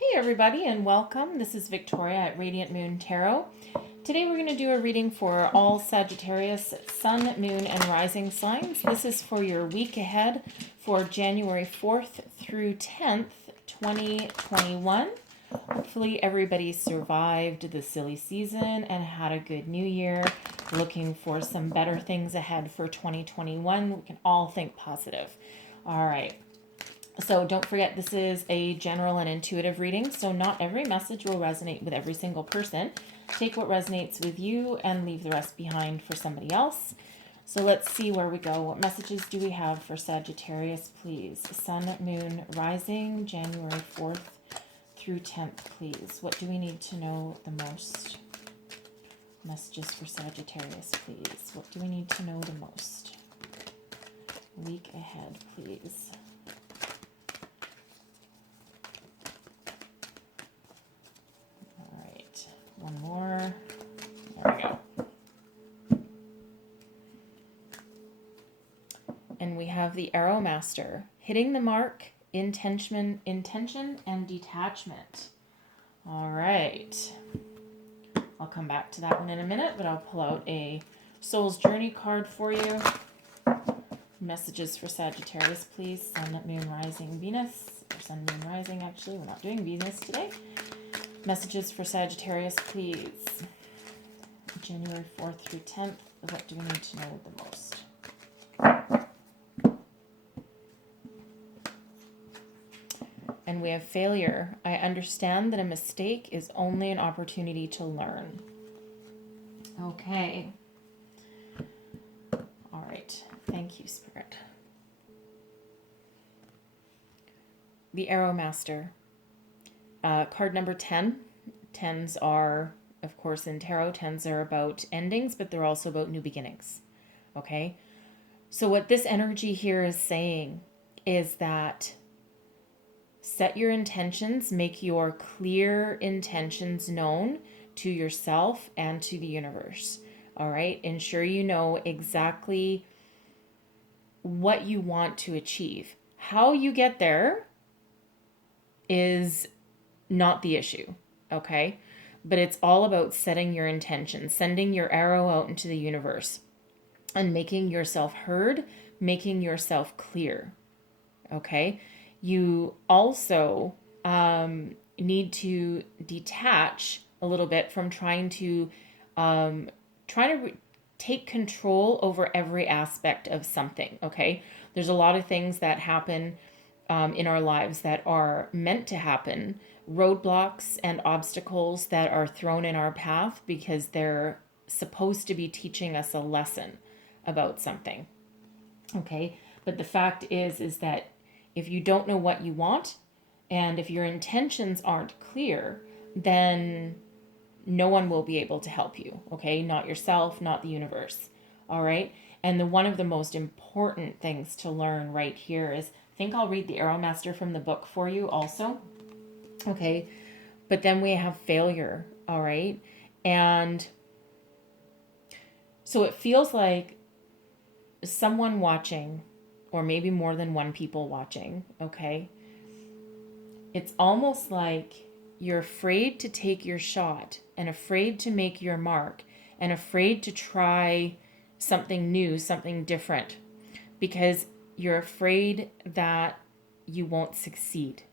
Hey everybody and welcome. This is Victoria at Radiant Moon Tarot. Today we're going to do a reading for all Sagittarius Sun, Moon, and Rising signs. This is for your week ahead for January 4th through 10th, 2021. Hopefully everybody survived the silly season and had a good new year. Looking for some better things ahead for 2021. We can all think positive. All right. So don't forget, this is a general and intuitive reading, so not every message will resonate with every single person. Take what resonates with you and leave the rest behind for somebody else. So let's see where we go. What messages do we have for Sagittarius, please? Sun, Moon, Rising, January 4th through 10th, please. What do we need to know the most? Messages for Sagittarius, please. What do we need to know the most? Week ahead, please. One more. There we go. And we have the Arrow Master. Hitting the mark, intention, and detachment. All right. I'll come back to that one in a minute, but I'll pull out a Soul's Journey card for you. Messages for Sagittarius, please. Sun, Moon, Rising, Venus. Or Sun, Moon, Rising, actually. We're not doing Venus today. Messages for Sagittarius, please. January 4th through 10th. What do we need to know the most? And we have failure. I understand that a mistake is only an opportunity to learn. Okay. All right. Thank you, Spirit. The Arrow Master. Card number 10. 10s are, of course, in tarot, 10s are about endings, but they're also about new beginnings. Okay? So what this energy here is saying is that set your intentions, make your clear intentions known to yourself and to the universe. All right? Ensure you know exactly what you want to achieve. How you get there is not the issue, okay? But it's all about setting your intention, sending your arrow out into the universe, and making yourself heard, making yourself clear, okay? You also need to detach a little bit from trying to take control over every aspect of something, okay? There's a lot of things that happen in our lives that are meant to happen, roadblocks and obstacles that are thrown in our path because they're supposed to be teaching us a lesson about something. Okay? But the fact is that if you don't know what you want and if your intentions aren't clear, then no one will be able to help you. Okay? Not yourself, not the universe. All right? And one of the most important things to learn right here is, I think I'll read the Arrow Master from the book for you also. Okay, but then we have failure, all right? And so it feels like someone watching, or maybe more than one people watching, okay? It's almost like you're afraid to take your shot and afraid to make your mark and afraid to try something new, something different, because you're afraid that you won't succeed.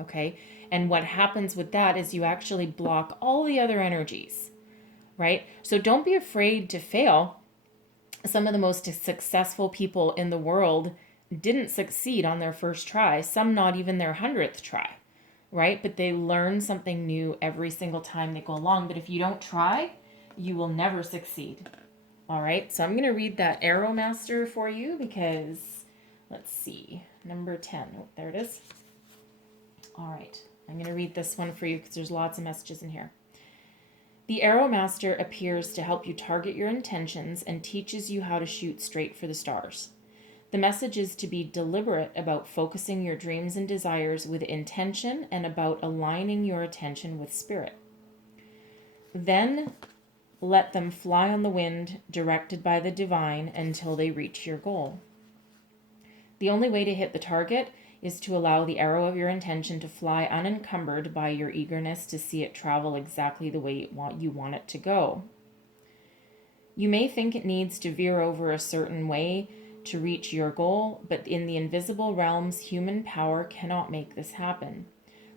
Okay? And what happens with that is you actually block all the other energies, right? So don't be afraid to fail. Some of the most successful people in the world didn't succeed on their first try, some not even their 100th try, right? But they learn something new every single time they go along. But if you don't try, you will never succeed. All right? So I'm going to read that Arrow Master for you because, let's see, number 10. Oh, there it is. All right, I'm going to read this one for you because there's lots of messages in here. The Arrow Master appears to help you target your intentions and teaches you how to shoot straight for the stars. The message is to be deliberate about focusing your dreams and desires with intention and about aligning your attention with spirit. Then let them fly on the wind, directed by the divine, until they reach your goal. The only way to hit the target is to allow the arrow of your intention to fly unencumbered by your eagerness to see it travel exactly the way you want it to go. You may think it needs to veer over a certain way to reach your goal, but in the invisible realms, human power cannot make this happen.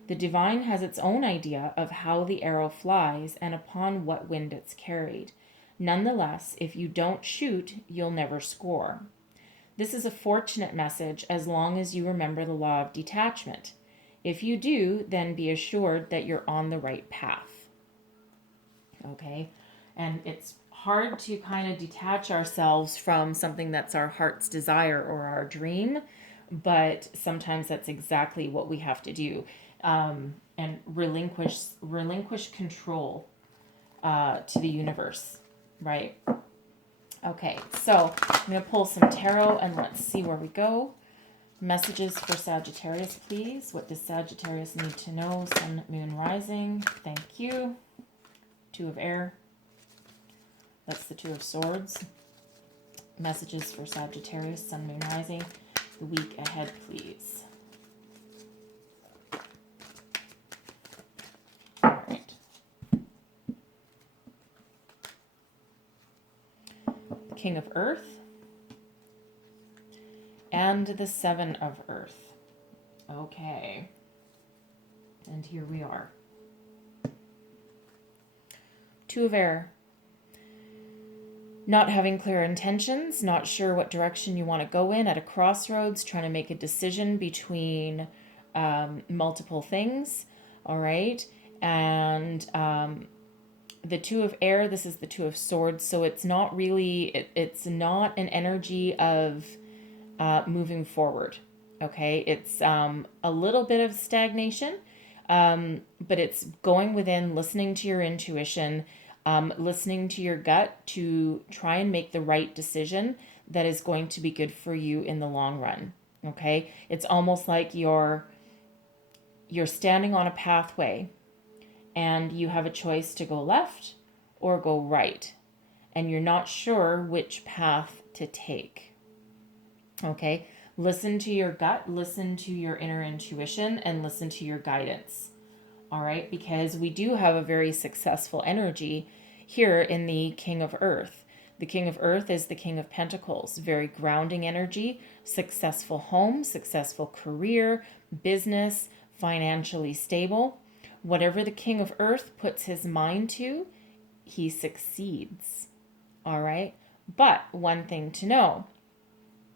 The divine has its own idea of how the arrow flies and upon what wind it's carried. Nonetheless, if you don't shoot, you'll never score. This is a fortunate message as long as you remember the law of detachment. If you do, then be assured that you're on the right path. Okay? And it's hard to kind of detach ourselves from something that's our heart's desire or our dream, but sometimes that's exactly what we have to do, and relinquish control to the universe, right? Okay, so I'm going to pull some tarot and let's see where we go. Messages for Sagittarius, please. What does Sagittarius need to know? Sun, moon, rising. Thank you. Two of air. That's the Two of Swords. Messages for Sagittarius, Sun, Moon, Rising. The week ahead, please. All right. The King of Earth. And the Seven of Earth. Okay. And here we are. Two of Air. Not having clear intentions, not sure what direction you want to go in, at a crossroads, trying to make a decision between multiple things, all right? And the Two of Air, this is the Two of Swords, so it's not really, it's not an energy of moving forward, okay? It's a little bit of stagnation, but it's going within, listening to your intuition, listening to your gut to try and make the right decision that is going to be good for you in the long run. Okay? It's almost like you're standing on a pathway and you have a choice to go left or go right, and you're not sure which path to take. Okay? Listen to your gut, listen to your inner intuition, and listen to your guidance. All right, because we do have a very successful energy here in the King of Earth. The King of Earth is the King of Pentacles, very grounding energy, successful home, successful career, business, financially stable. Whatever the King of Earth puts his mind to, he succeeds. All right, but one thing to know,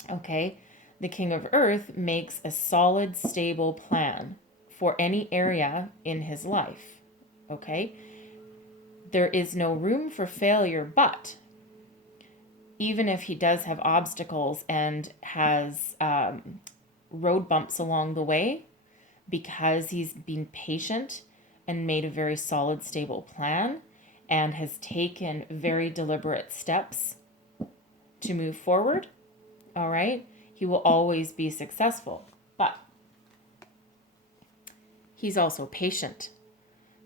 okay, the King of Earth makes a solid, stable plan for any area in his life, okay? There is no room for failure, but even if he does have obstacles and has road bumps along the way, because he's been patient and made a very solid, stable plan and has taken very deliberate steps to move forward, all right, he will always be successful. But he's also patient.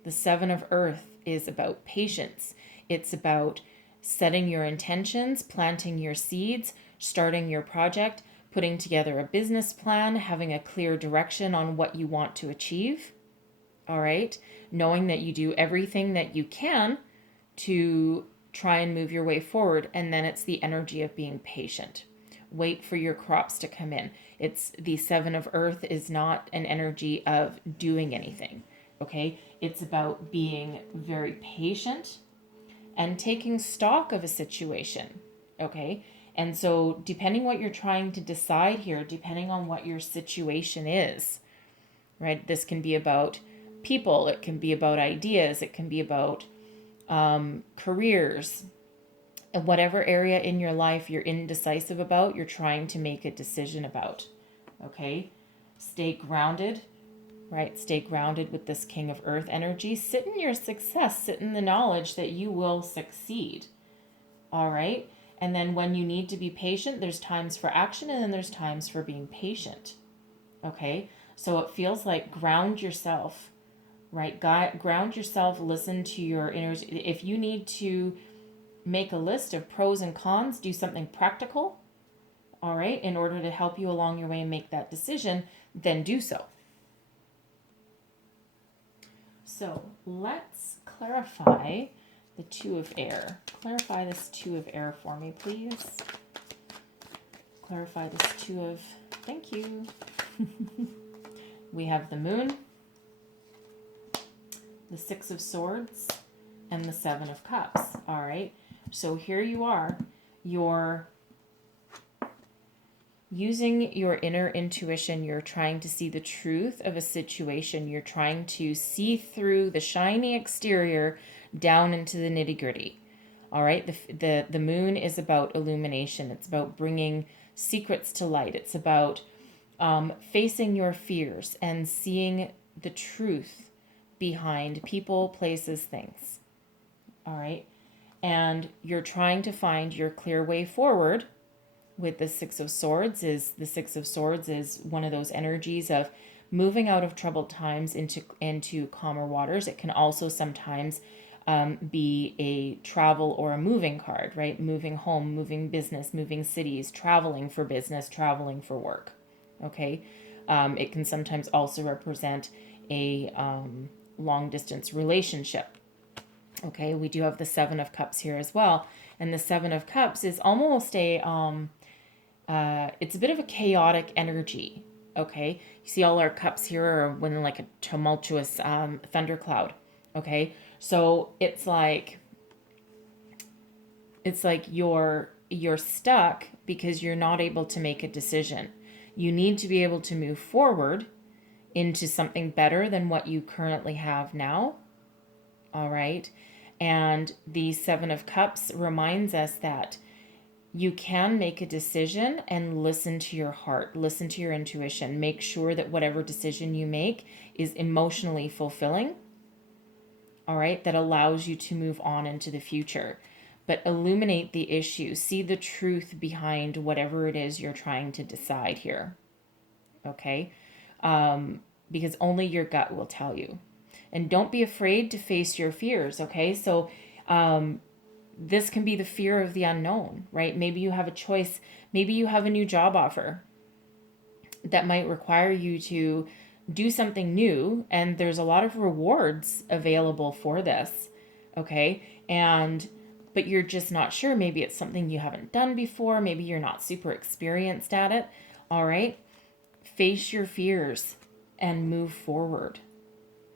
The Seven of Earth is about patience. It's about setting your intentions, planting your seeds, starting your project, putting together a business plan, having a clear direction on what you want to achieve. All right? Knowing that you do everything that you can to try and move your way forward. And then it's the energy of being patient. Wait for your crops to come in. It's the Seven of Earth is not an energy of doing anything, okay? It's about being very patient and taking stock of a situation, okay? And so depending what you're trying to decide here, depending on what your situation is, right? This can be about people, it can be about ideas, it can be about careers, and whatever area in your life you're indecisive about, you're trying to make a decision about, okay? Stay grounded, right? Stay grounded with this King of Earth energy. Sit in your success. Sit in the knowledge that you will succeed, all right? And then when you need to be patient, there's times for action and then there's times for being patient, okay? So it feels like ground yourself, right? Ground yourself, listen to your inner... If you need to make a list of pros and cons, do something practical, all right, in order to help you along your way and make that decision, then do so. So let's clarify the Two of Air. Clarify this Two of Air for me, please. Clarify this Two of... Thank you. We have the Moon, the Six of Swords, and the Seven of Cups. All right. So here you are. You're using your inner intuition. You're trying to see the truth of a situation. You're trying to see through the shiny exterior down into the nitty-gritty. All right. The Moon is about illumination. It's about bringing secrets to light. It's about facing your fears and seeing the truth behind people, places, things. All right. And you're trying to find your clear way forward with the Six of Swords. The Six of Swords is one of those energies of moving out of troubled times into calmer waters. It can also sometimes be a travel or a moving card, right? Moving home, moving business, moving cities, traveling for business, traveling for work. Okay. It can sometimes also represent a long distance relationship. Okay. We do have the Seven of Cups here as well. And the Seven of Cups is almost it's a bit of a chaotic energy. Okay. You see all our cups here are when like a tumultuous thundercloud. Okay. So it's like you're stuck because you're not able to make a decision. You need to be able to move forward into something better than what you currently have now. All right. And the Seven of Cups reminds us that you can make a decision and listen to your heart, listen to your intuition. Make sure that whatever decision you make is emotionally fulfilling. All right. That allows you to move on into the future. But illuminate the issue. See the truth behind whatever it is you're trying to decide here. Okay? Because only your gut will tell you. And don't be afraid to face your fears. Okay? So this can be the fear of the unknown, right? Maybe you have a choice. Maybe you have a new job offer that might require you to do something new. And there's a lot of rewards available for this. Okay? But you're just not sure. Maybe it's something you haven't done before. Maybe you're not super experienced at it. All right. Face your fears and move forward.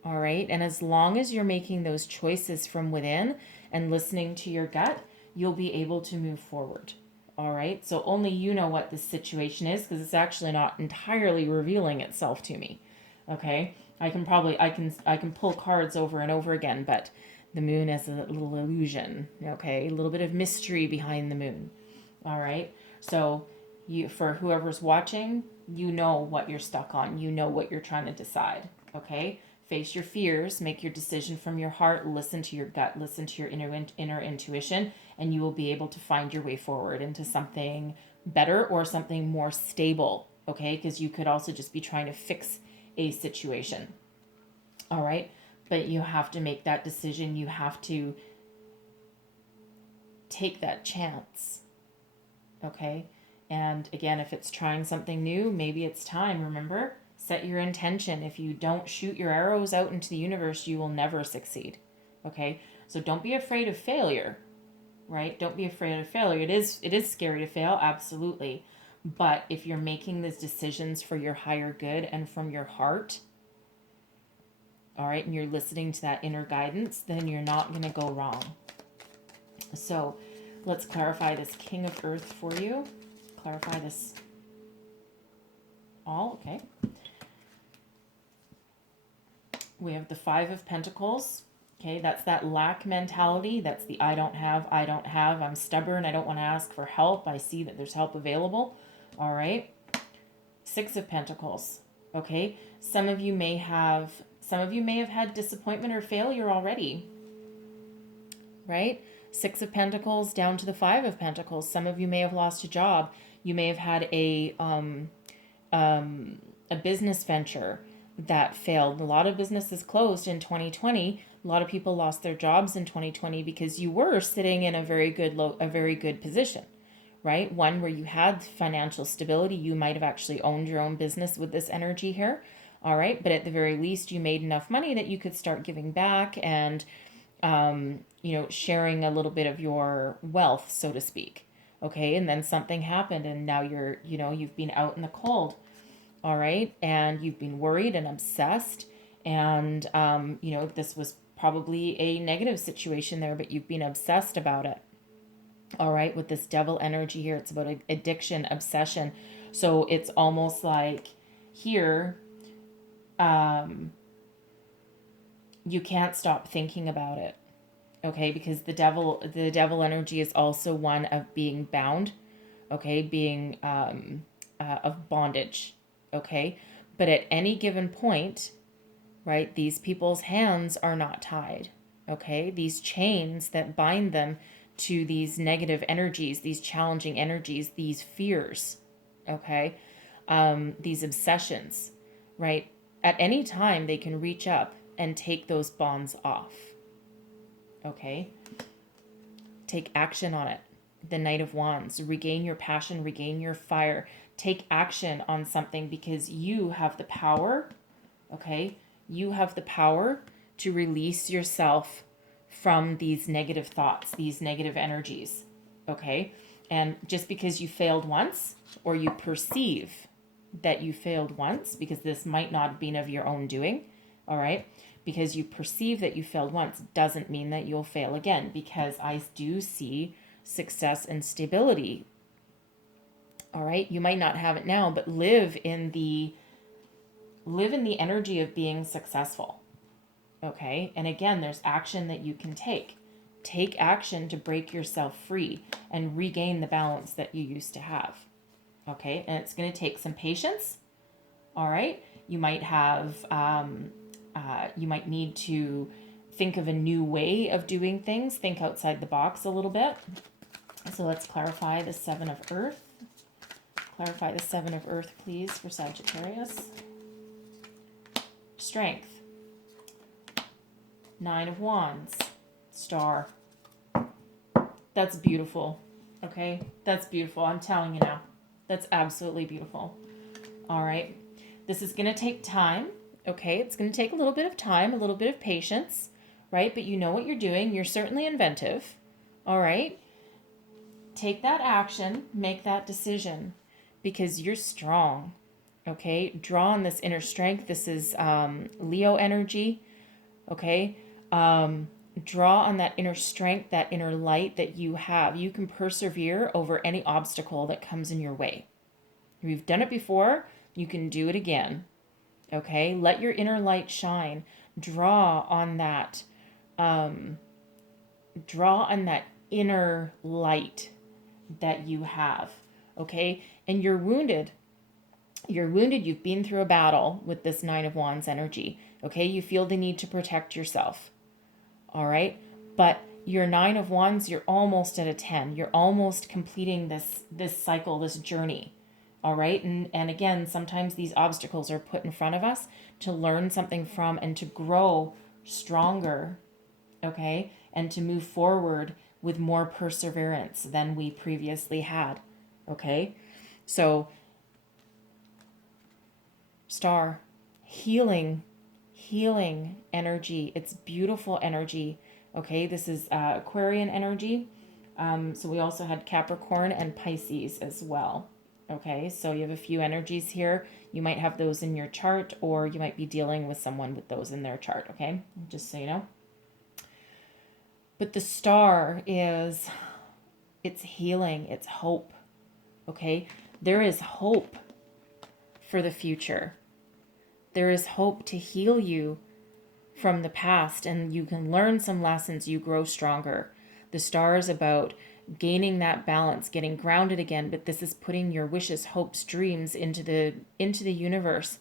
All right. And as long as you're making those choices from within and listening to your gut, you'll be able to move forward. All right. So only you know what this situation is because it's actually not entirely revealing itself to me. Okay. I can pull cards over and over again, but the Moon is a little illusion, okay? A little bit of mystery behind the Moon, all right? So for whoever's watching, you know what you're stuck on. You know what you're trying to decide, okay? Face your fears, make your decision from your heart, listen to your gut, listen to your inner intuition, and you will be able to find your way forward into something better or something more stable, okay? Because you could also just be trying to fix a situation, all right? But you have to make that decision. You have to take that chance. Okay? And again, if it's trying something new, maybe it's time. Remember, set your intention. If you don't shoot your arrows out into the universe, you will never succeed. Okay? So don't be afraid of failure, right? Don't be afraid of failure. It is scary to fail, absolutely. But if you're making these decisions for your higher good and from your heart, all right, and you're listening to that inner guidance, then you're not going to go wrong. So let's clarify this King of Earth for you. Clarify this all, okay. We have the Five of Pentacles. Okay, that's that lack mentality. That's the I don't have, I'm stubborn, I don't want to ask for help. I see that there's help available. All right. Six of Pentacles. Okay, some of you may have had disappointment or failure already, right? Six of Pentacles down to the Five of Pentacles. Some of you may have lost a job. You may have had a business venture that failed. A lot of businesses closed in 2020. A lot of people lost their jobs in 2020 because you were sitting in a very good position, right? One where you had financial stability. You might have actually owned your own business with this energy here. All right. But at the very least, you made enough money that you could start giving back and, sharing a little bit of your wealth, so to speak. Okay. And then something happened and now you've been out in the cold. All right. And you've been worried and obsessed. And, this was probably a negative situation there, but you've been obsessed about it. All right. With this devil energy here, it's about addiction, obsession. So it's almost like here, you can't stop thinking about it. Okay. Because the devil energy is also one of being bound. Okay. Being, of bondage. Okay. But at any given point, right, these people's hands are not tied. Okay. These chains that bind them to these negative energies, these challenging energies, these fears. Okay. These obsessions, right? At any time, they can reach up and take those bonds off. Okay. Take action on it. The Knight of Wands. Regain your passion, regain your fire. Take action on something because you have the power, okay? You have the power to release yourself from these negative thoughts, these negative energies, okay? And just because you failed once or you perceive that you failed once, because this might not have been of your own doing, all right? Because you perceive that you failed once doesn't mean that you'll fail again, because I do see success and stability. All right, you might not have it now, but live in the energy of being successful. Okay, and again, there's action that you can take. Take action to break yourself free and regain the balance that you used to have. Okay, and it's going to take some patience. All right, you might have, you might need to think of a new way of doing things. Think outside the box a little bit. So let's clarify the Seven of Earth. Clarify the Seven of Earth, please, for Sagittarius. Strength. Nine of Wands. Star. That's beautiful. Okay? That's beautiful. I'm telling you now. That's absolutely beautiful. All right. This is going to take time. Okay? It's going to take a little bit of time, a little bit of patience, right? But you know what you're doing. You're certainly inventive. All right? Take that action. Make that decision. Because you're strong, okay? Draw on this inner strength. This is Leo energy, okay? Draw on that inner strength, that inner light that you have. You can persevere over any obstacle that comes in your way. You've done it before. You can do it again, okay? Let your inner light shine. Draw on that inner light that you have, okay? And you're wounded. You're wounded. You've been through a battle with this Nine of Wands energy. Okay. You feel the need to protect yourself. All right. But your Nine of Wands, you're almost at a 10. You're almost completing this cycle, this journey. All right. And again, sometimes these obstacles are put in front of us to learn something from and to grow stronger. Okay. And to move forward with more perseverance than we previously had. Okay. So, Star, healing energy. It's beautiful energy. Okay, this is Aquarian energy. So we also had Capricorn and Pisces as well. Okay, so you have a few energies here. You might have those in your chart, or you might be dealing with someone with those in their chart. Okay, just so you know. But the Star it's healing. It's hope. Okay, there is hope for the future. There is hope to heal you from the past, and you can learn some lessons. You grow stronger. The Star is about gaining that balance, getting grounded again, but this is putting your wishes, hopes, dreams into the universe.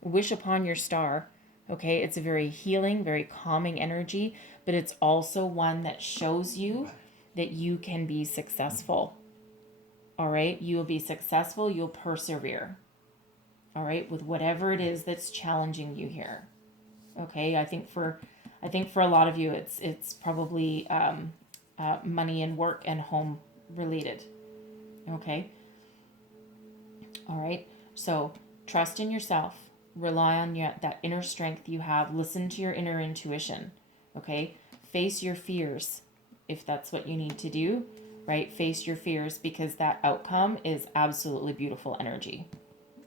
Wish upon your star. Okay, it's a very healing, very calming energy, but it's also one that shows you that you can be successful. All right, you'll be successful, you'll persevere. All right, with whatever it is that's challenging you here. Okay, I think for a lot of you, it's probably money and work and home related. Okay. All right. So trust in yourself. Rely on that inner strength you have. Listen to your inner intuition. Okay. Face your fears if that's what you need to do, right? Face your fears, because that outcome is absolutely beautiful energy.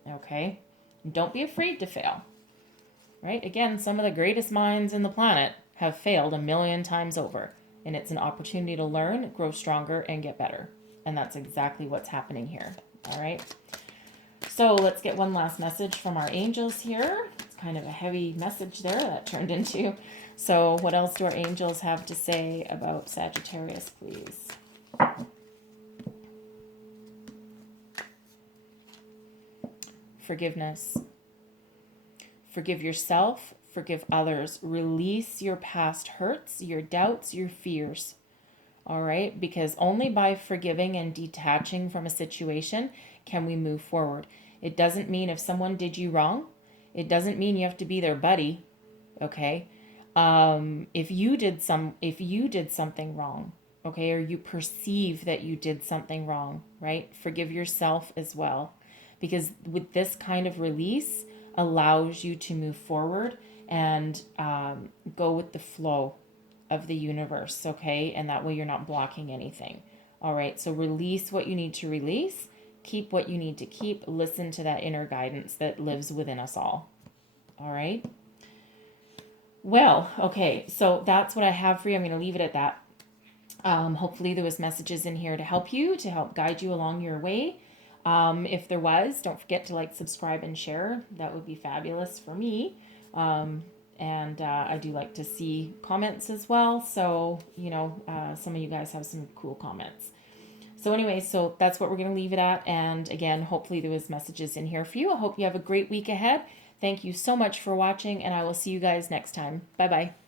Okay. And don't be afraid to fail, right? Again, some of the greatest minds in the planet have failed a million times over. And it's an opportunity to learn, grow stronger, and get better. And that's exactly what's happening here. All right. So let's get one last message from our angels here. It's kind of a heavy message there that turned into. So what else do our angels have to say about Sagittarius, please? Forgiveness. Forgive yourself, forgive others. Release your past hurts, your doubts, your fears. All right? Because only by forgiving and detaching from a situation can we move forward. It doesn't mean if someone did you wrong, it doesn't mean you have to be their buddy, okay? If you did something wrong, okay, or you perceive that you did something wrong, right? Forgive yourself as well. Because with this kind of release allows you to move forward and go with the flow of the universe, okay? And that way you're not blocking anything. All right, so release what you need to release, keep what you need to keep, listen to that inner guidance that lives within us all. All right? Well, okay, so that's what I have for you. I'm going to leave it at that. Hopefully there was messages in here to help you, to help guide you along your way. If there was, don't forget to like, subscribe, and share. That would be fabulous for me. And I do like to see comments as well. So, some of you guys have some cool comments. So anyway, so that's what we're going to leave it at. And again, hopefully there was messages in here for you. I hope you have a great week ahead. Thank you so much for watching, and I will see you guys next time. Bye-bye.